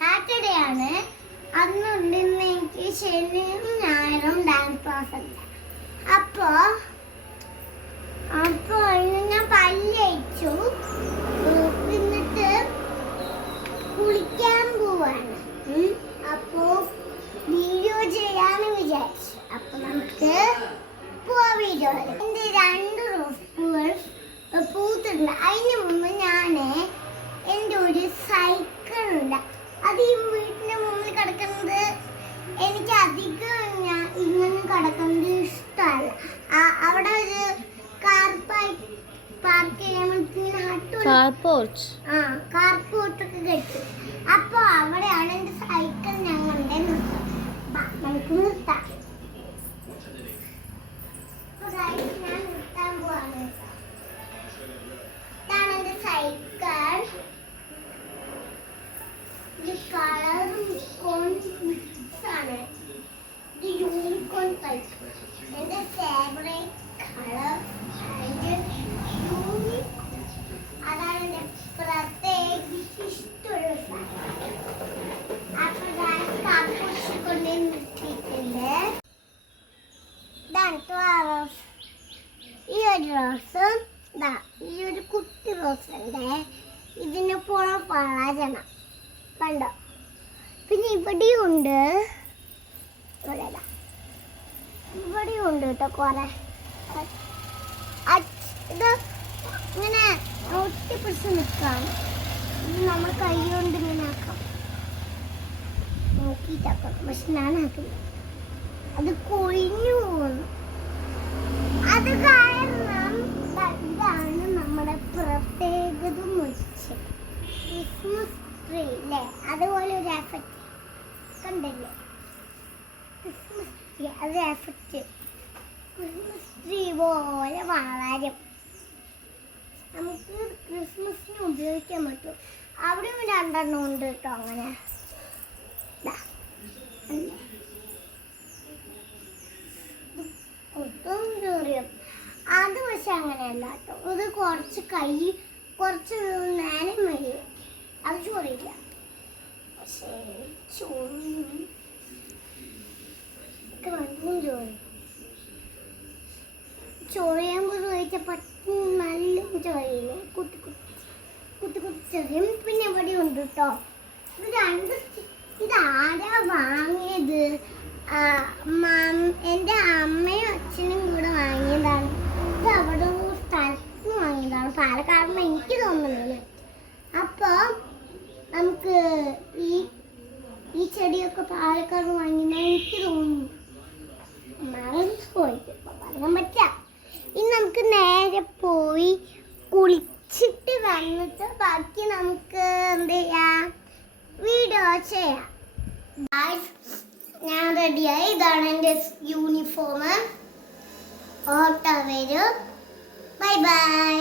Saturday ആണ്. അന്നുണ്ട് എനിക്ക് ശനിയും ഞായറും ഡാൻസ് ക്ലാസ് ഉണ്ട്. അപ്പോ ഞാൻ പല്ലയച്ചു എന്നിട്ട് കുളിക്കാൻ പോവാണ്. അപ്പോ വീഡിയോ ചെയ്യാന്ന് വിചാരിച്ചു. അപ്പൊ നമുക്ക് വീഡിയോ. എന്റെ 2 റോസ് പൂവ് പൂത്തിട്ടുണ്ട്. അതിന് മുമ്പ് എൻ്റെ ഒരു സൈക്കിൾ ഉണ്ട്. അത് ഈ വീട്ടിന്റെ മുന്നിൽ കിടക്കുന്നത് എനിക്ക് അധികം ഇങ്ങനെ കിടക്കുന്നത് ഇഷ്ടമല്ല. അവിടെ ഒരു പാർക്ക് ചെയ്യാൻ കാർപോർട്ടൊക്കെ കെട്ടി. അപ്പൊ അവിടെയാണ് എൻ്റെ സൈക്കിൾ ഞങ്ങളുടെ നമുക്ക് നിർത്താം. ഞാൻ നിർത്താൻ പോവാണ്. ഇതാണ് എൻ്റെ സൈക്കിൾ. ഇത് കളർ ആണ്. ഇത് യൂണിക്കോൺ സൈക്കിൾ. എൻ്റെ ഫേവറേറ്റ് കളർ അതാണ് എൻ്റെ പ്രത്യേകിച്ച് ഇഷ്ടമുള്ള സാധനം. അപ്പൊ ഞാൻ കാപ്പുകൊണ്ട് നിർത്തിയിട്ടുണ്ട്. ഇതാണ് ഈ ഒരു റോസ്. ഈ ഒരു കുട്ടി റോസ് ഉണ്ട്. ഇതിന് പുറം വളരണം കണ്ടോ. പിന്നെ ഇവിടെയും ഉണ്ട് കേട്ടോ കുറെ. ഇത് ഇങ്ങനെ ഒട്ടിപ്പിടിച്ച് നിൽക്കാം. ഇത് നമ്മൾ കൈ കൊണ്ട് ഇങ്ങനെ ആക്കാം, നോക്കിയിട്ടാക്കാം. പക്ഷെ ഞാനാക്കില്ല, അത് കൊഴിഞ്ഞു പോകുന്നു. അത് കാരണം ഇതാണ് നമ്മുടെ പ്രത്യേകത. ക്രിസ്മസ് ട്രീ അല്ലേ, അതുപോലെ ഒരു എഫക്റ്റ് കണ്ടില്ലേ? ക്രിസ്മസ് ട്രീ അത് എഫക്റ്റ് ക്രിസ്മസ് ട്രീ പോലെ വളരും. നമുക്ക് ക്രിസ്മസിന് ഉപയോഗിക്കാൻ പറ്റും. അവിടെയും 2 ഉണ്ട് കേട്ടോ. അങ്ങനെ അത് പക്ഷെ അങ്ങനെയല്ല കേട്ടോ. ഇത് കുറച്ച് നേരം വരെ അത് ചോറിയില്ല. പക്ഷേ ചോറിയാകുമ്പോൾ ചോദിച്ചപ്പോൾ നല്ല ചോറിയില്ല. കുത്തി ചെറിയും. പിന്നെ ഇവിടെ ഉണ്ട് കേട്ടോ. ഇതാരാ വാങ്ങിയത്? എൻ്റെ അമ്മയും അച്ഛനും കൂടെ വാങ്ങിയതാണ്. ഇത് അവിടെ സ്ഥലത്ത് വാങ്ങിയതാണ്, പാലക്കാട് എനിക്ക് തോന്നുന്നത്. അപ്പോൾ നമുക്ക് ഈ ചെടിയൊക്കെ പാലക്കാട് വാങ്ങിയെന്ന് എനിക്ക് തോന്നുന്നു. മറന്നു പോയിട്ട് പറയാൻ പറ്റില്ല. ഇനി നമുക്ക് നേരെ പോയി കുളിച്ചിട്ട് വന്നിട്ട് ബാക്കി നമുക്ക് എന്ത് ചെയ്യാം, വീഡിയോ ചെയ്യാം. ഞാൻ റെഡിയായി. ഇതാണ് എൻ്റെ യൂണിഫോം. ഓട്ടോ വരും. Bye bye.